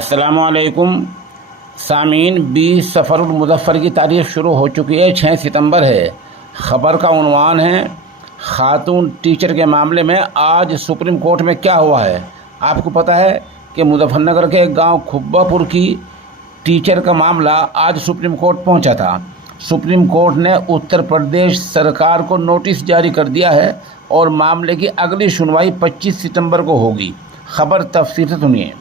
अस्सलामुअलैकुम सामीन 20 सफ़रुल मुज़फ़्फ़र की तारीख़ शुरू हो चुकी है। 6 सितंबर है। ख़बर का उन्वान है खातून टीचर के मामले में आज सुप्रीम कोर्ट में क्या हुआ है। आपको पता है कि मुज़फ़्फ़रनगर के गांव खुब्बापुर की टीचर का मामला आज सुप्रीम कोर्ट पहुंचा था। सुप्रीम कोर्ट ने उत्तर प्रदेश सरकार को नोटिस जारी कर दिया है और मामले की अगली सुनवाई 25 सितंबर को होगी। ख़बर तफसील से सुनिए।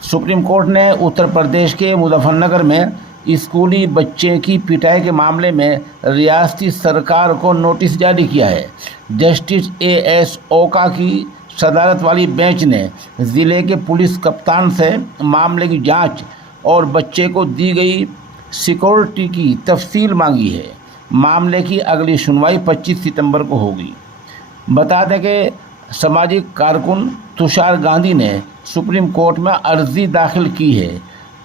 सुप्रीम कोर्ट ने उत्तर प्रदेश के मुज़फ़्फ़रनगर में स्कूली बच्चे की पिटाई के मामले में रियासती सरकार को नोटिस जारी किया है। Justice A.S. ओका की सदारत वाली बेंच ने ज़िले के पुलिस कप्तान से मामले की जांच और बच्चे को दी गई सिक्योरिटी की तफसील मांगी है। मामले की अगली सुनवाई 25 सितंबर को होगी। बता दें कि सामाजिक कारकुन तुषार गांधी ने सुप्रीम कोर्ट में अर्जी दाखिल की है।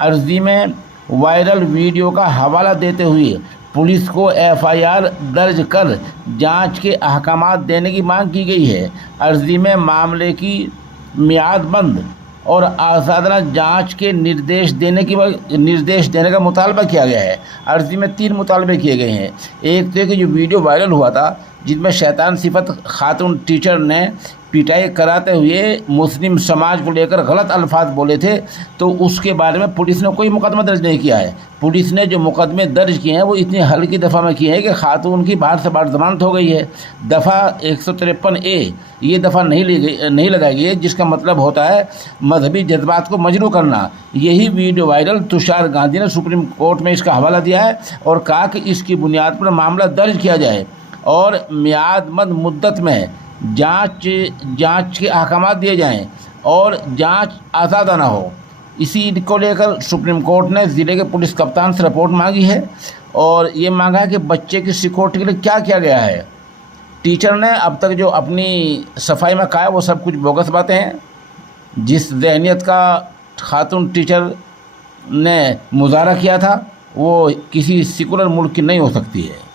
अर्जी में वायरल वीडियो का हवाला देते हुए पुलिस को FIR दर्ज कर जांच के अहकामात देने की मांग की गई है। अर्जी में मामले की मियादबंद और आज़ादाना जांच के निर्देश देने का मुतालबा किया गया है। अर्जी में 3 मुतालबे किए गए हैं। एक तो कि जो वीडियो वायरल हुआ था जिसमें शैतान सिफत खातून टीचर ने पिटाई कराते हुए मुस्लिम समाज को लेकर गलत अल्फाज बोले थे, तो उसके बारे में पुलिस ने कोई मुकदमा दर्ज नहीं किया है। पुलिस ने जो मुकदमे दर्ज किए हैं वो इतनी हल्की दफ़ा में किए हैं कि खातून की बाहर से बाहर जमानत हो गई है। दफ़ा 153A ये दफ़ा नहीं लगाई गई है, जिसका मतलब होता है मजहबी जज्बात को मजरू करना। यही वीडियो वायरल तुषार गांधी ने सुप्रीम कोर्ट में इसका हवाला दिया है और कहा कि इसकी बुनियाद पर मामला दर्ज किया जाए और मियादबंद मुद्दत में जांच के अहकामात दिए जाएं और जांच आज़ादाना हो। इसी को लेकर सुप्रीम कोर्ट ने ज़िले के पुलिस कप्तान से रिपोर्ट मांगी है और ये मांगा है कि बच्चे की सिक्योरिटी के लिए क्या किया गया है। टीचर ने अब तक जो अपनी सफाई में कहा है वो सब कुछ बोगस बातें हैं। जिस ज़हनियत का खातून टीचर ने मुजाहरा किया था वो किसी सेकुलर मुल्क की नहीं हो सकती है।